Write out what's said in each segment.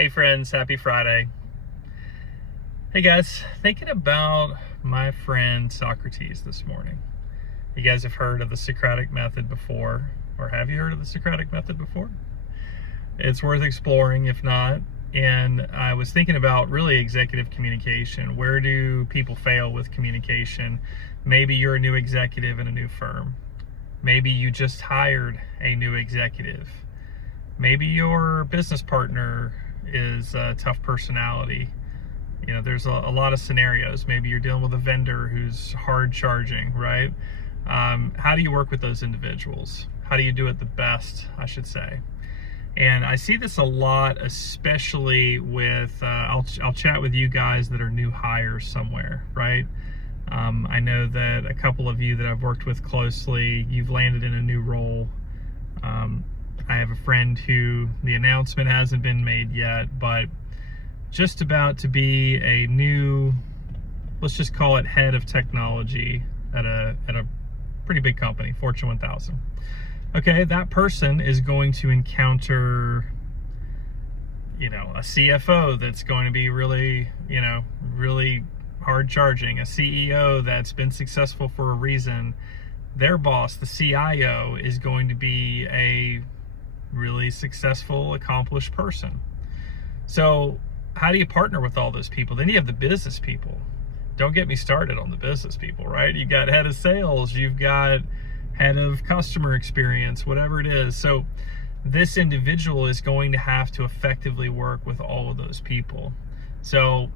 Hey friends, happy Friday. Hey guys, thinking about my friend Socrates this morning. You guys have heard of the Socratic method before, or have you heard of the Socratic method before? It's worth exploring if not. And I was thinking about really executive communication. Where do people fail with communication? Maybe you're a new executive in a new firm. Maybe you just hired a new executive. Maybe your business partner is a tough personality. You know, there's a lot of scenarios. Maybe you're dealing with a vendor who's hard charging, right? How do you work with those individuals? How do you do it the best, I should say? And I see this a lot, especially with, I'll chat with you guys that are new hires somewhere, right? I know that a couple of you that I've worked with closely, you've landed in a new role. I have a friend who the announcement hasn't been made yet, but just about to be a new, let's just call it head of technology at a pretty big company, Fortune 1000. Okay, that person is going to encounter, a CFO that's going to be really hard charging, a CEO that's been successful for a reason. Their boss, the CIO, is going to be a really successful, accomplished person. So how do you partner with all those people? Then you have the business people. Don't get me started on the business people, right? You've got head of sales, you've got head of customer experience, whatever it is. So this individual is going to have to effectively work with all of those people. So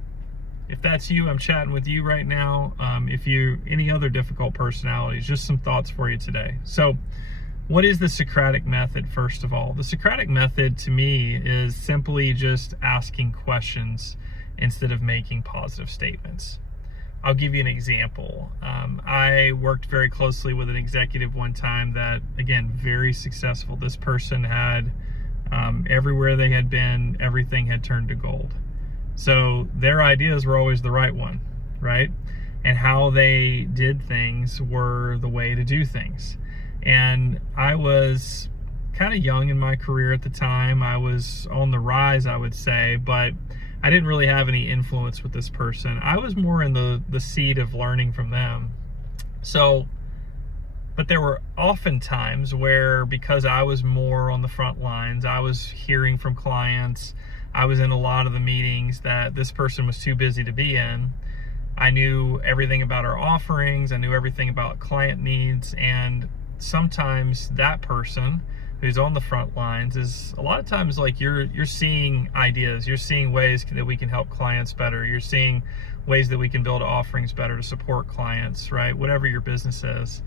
if that's you, I'm chatting with you right now. If you any other difficult personalities, just some thoughts for you today. So what is the Socratic method, first of all? The Socratic method, to me, is simply just asking questions instead of making positive statements. I'll give you an example. I worked very closely with an executive one time that, again, very successful. This person had, everywhere they had been, everything had turned to gold. So their ideas were always the right one, right? And how they did things were the way to do things. And I was kind of young in my career at the time. I was on the rise, I would say, but I didn't really have any influence with this person. I was more in the seat of learning from them. So, but there were often times where, because I was more on the front lines, I was hearing from clients, I was in a lot of the meetings that this person was too busy to be in. I knew everything about our offerings, I knew everything about client needs, and sometimes that person who's on the front lines is a lot of times like you're seeing ideas, you're seeing ways that we can help clients better, you're seeing ways that we can build offerings better to support clients, right? Whatever your business is.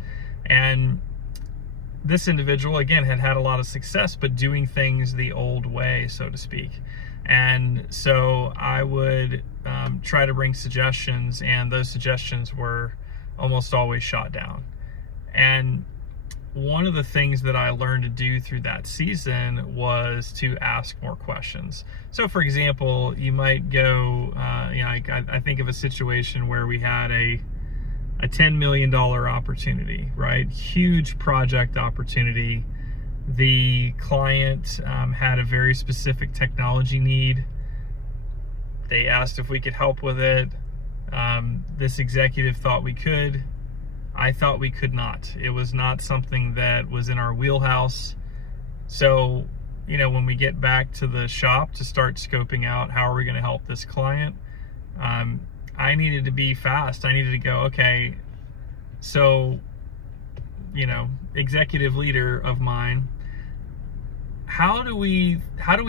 And this individual, again, had a lot of success, but doing things the old way, so to speak. And so I would try to bring suggestions, and those suggestions were almost always shot down. And one of the things that I learned to do through that season was to ask more questions. So for example, you might go, I think of a situation where we had a $10 million opportunity, right? Huge project opportunity. The client had a very specific technology need. They asked if we could help with it. This executive thought we could. I thought we could not. It was not something that was in our wheelhouse. So, when we get back to the shop to start scoping out how are we going to help this client, I needed to be fast. I needed to go, okay, so, executive leader of mine, how do we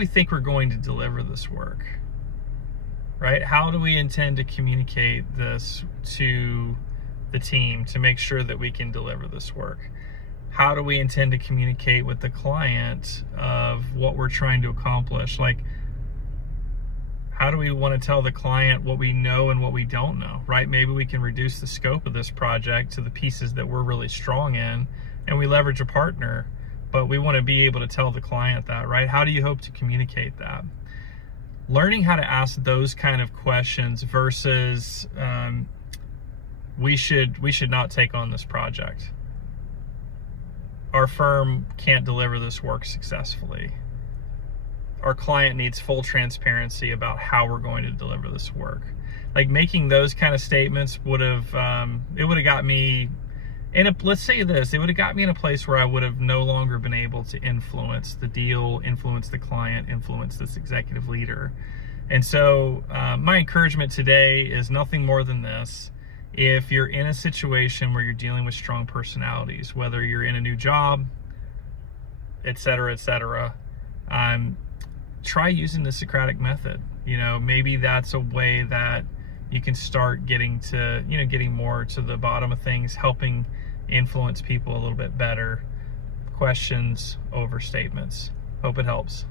think we're going to deliver this work, right? How do we intend to communicate this to the team to make sure that we can deliver this work? How do we intend to communicate with the client of what we're trying to accomplish? Like, how do we want to tell the client what we know and what we don't know, right? Maybe we can reduce the scope of this project to the pieces that we're really strong in, and we leverage a partner, but we want to be able to tell the client that, right? How do you hope to communicate that? Learning how to ask those kind of questions versus we should not take on this project. Our firm can't deliver this work successfully. our client needs full transparency about how we're going to deliver this work. Like making those kind of statements would have, it would have got me let's say this, it would have got me in a place where I would have no longer been able to influence the deal, influence the client, influence this executive leader. And so my encouragement today is nothing more than this. If you're in a situation where you're dealing with strong personalities, whether you're in a new job, etc., try using the Socratic method. Maybe that's a way that you can start getting more to the bottom of things, helping influence people a little bit better. Questions over statements. Hope it helps.